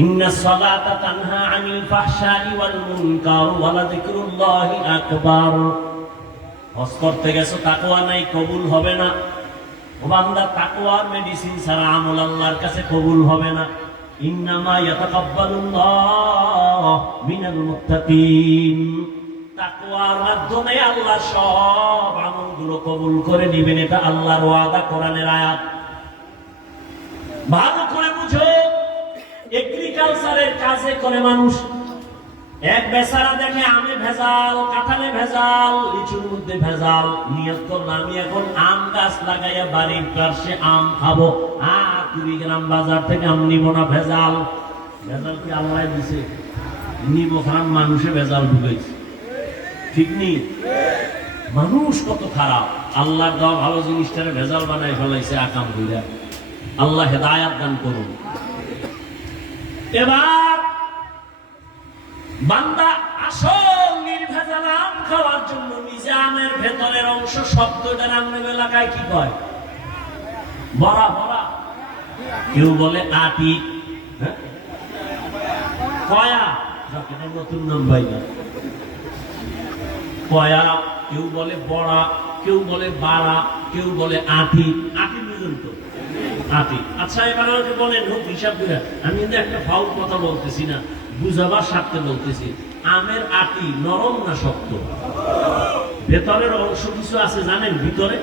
ইন্নাস সালাতা তানহা আনিল ফাহশাই ওয়াল মুনকার ওয়া লাযিকরুল্লাহি আকবার। হজ করতে গেছো, তাকওয়া নাই, কবুল হবে না। ও বান্দা, তাকওয়ার মেডিসিন ছাড়া আমল আল্লাহর কাছে কবুল হবে না। ইন্নামা ইয়াতাকাব্বালুল্লাহ মিনাল মুত্তাকিন। তাকওয়ার মাধ্যমে আল্লাহ সব আমলগুলো কবুল করে নেবেন, এটা আল্লাহর ওয়াদা, কোরআনের আয়াত। ভালো করে বুঝো, এগ্রিকালচারের কাজে করে মানুষ। এক বেচারা দেখে আমে ভেজাল, কাঁঠালে ভেজাল, লিচুর মধ্যে ভেজাল, নিয়ত করলাম আমি এখন আম গাছ লাগাইয়া বাড়ির পাশে আম খাবো, আর 20 গ্রাম বাজার থেকে আম নিব না, ভেজাল। ভেজাল কি আল্লাহ দিছে? নিব খারাপ, মানুষে ভেজাল ঢুকেছে, ঠিক নেই? মানুষ কত খারাপ, আল্লাহর দেওয়া ভালো জিনিসটারে ভেজাল বানাই ফেলাইছে আকাম হইয়া। আল্লাহ হেদায়াত দান করুন। এবার বান্দা আসল নির্ভেজাল আম খাওয়ার জন্য নিজে আমের ভেতরের অংশ শব্দটা রান্নার এলাকায় কি কয়? বড়া বড়া, কেউ বলে আটি, কয়া, নতুন নাম বাইনা, কয়া, কেউ বলে বড়া, কেউ বলে বাড়া, কেউ বলে আটি। আটি বুঝুন তো? আটি। আচ্ছা, এবার আমাকে বলেন, হোক হিসাব করে, আমি কিন্তু একটা ফাউল কথা বলতেছি না, বুঝাবার স্বার্থে বলতেছি। আমের আটি নরম না শক্ত? ভেতরের অংশ কিছু আছে জানেন, ভিতরে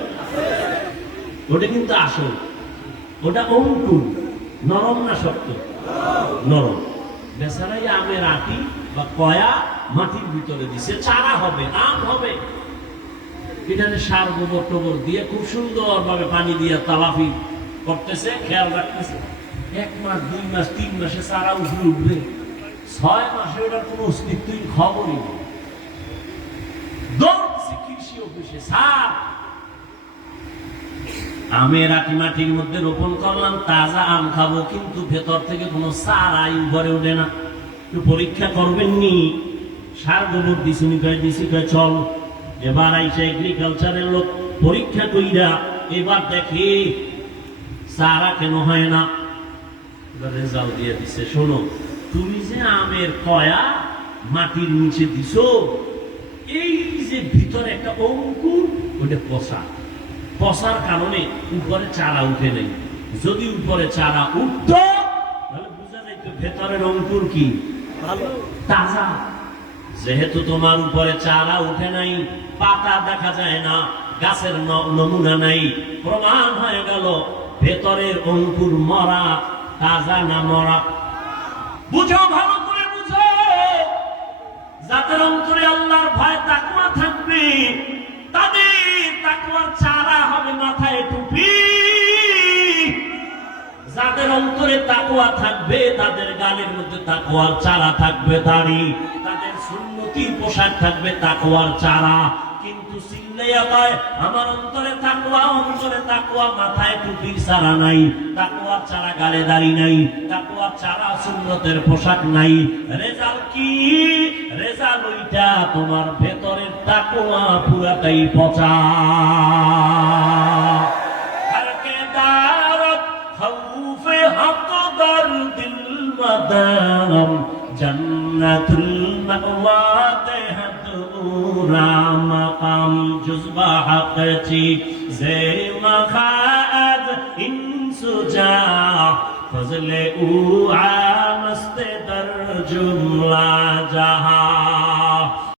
ওটা কিন্তু আসল, ওটা অঙ্কুর। নরম না শক্ত? নরম। বেচারাই আমের আটি বা কয়া মাটির ভিতরে দিছে, চারা হবে, আম হবে। এখানে সার গোবর টোবর দিয়ে খুব সুন্দর ভাবে পানি দিয়ে তালাফি করতেছে, খেয়াল রাখতেছে। 1 মাস 2 মাস 3 মাসে চারা উঠে উঠবে, 6 মাসে ওটার কোনো অস্তিত্বই খবরই নেই। দৌড়ছে কৃষি অফিসে, স্যার আমের আটি মাটির মধ্যে রোপণ করলাম, তাজা আম খাবো, কিন্তু ভেতর থেকে কোনো চারাই ঘরে ওঠে না, একটু পরীক্ষা করবেন নি? সার গোবর দিছি দিছি, চল। এবার আইসা এগ্রিকালচারের লোক পরীক্ষা কইরা এবার দেখে চারা কেন হয় না। এবার রেজাল্ট দিয়ে দিছে, শোনো, তুমি যে আমের কয়া মাটির নিচে দিছো, এই যে ভিতরে একটা অঙ্কুর, ওটা পচা, পচার কারণে উপরে চারা উঠে নেই। যদি উপরে চারা উঠত তাহলে বোঝা যাইত ভেতরের অঙ্কুর কি ভালো, তাজা। যেহেতু তোমার উপরে চারা উঠে নাই, পাতা দেখা যায় না, গাছের নমুনা নাই, প্রমাণ হয়ে গেল ভেতরের অঙ্কুর মরা, তাজা না মরা। বুঝো, ভালো করে বুঝো, যাদের অন্তরে আল্লাহর ভয় তাকওয়া থাকবে, তাদের তাকওয়ার চারা হবে মাথায় টুপি। যাদের অন্তরে তাকওয়া থাকবে, তাদের গালের মধ্যে তাকওয়ার চারা থাকবে, দাড়ি, তাদের সুন্নতির পোশাক থাকবে তাকওয়ার চারা। কিন্তু চিল্লাইয়া কয় আমার অন্তরে তাকওয়া, মাথায় টুপির চারা নাই, তাকওয়ার চারা, গালে দাড়ি নাই, তাকওয়ার চারা, সুন্নতের পোশাক নাই। রেজাল্ট কি? রেজাল্ট ওইটা, তোমার ভেতরের তাকওয়া পুরাটাই পচা। জান্নাতুল মাওয়া তেহতুরা মাকাম জুজবা হাকতি জে মাখাদ ইনসুজা ফজলে উ আমস্তে দর জুমলা জাহা।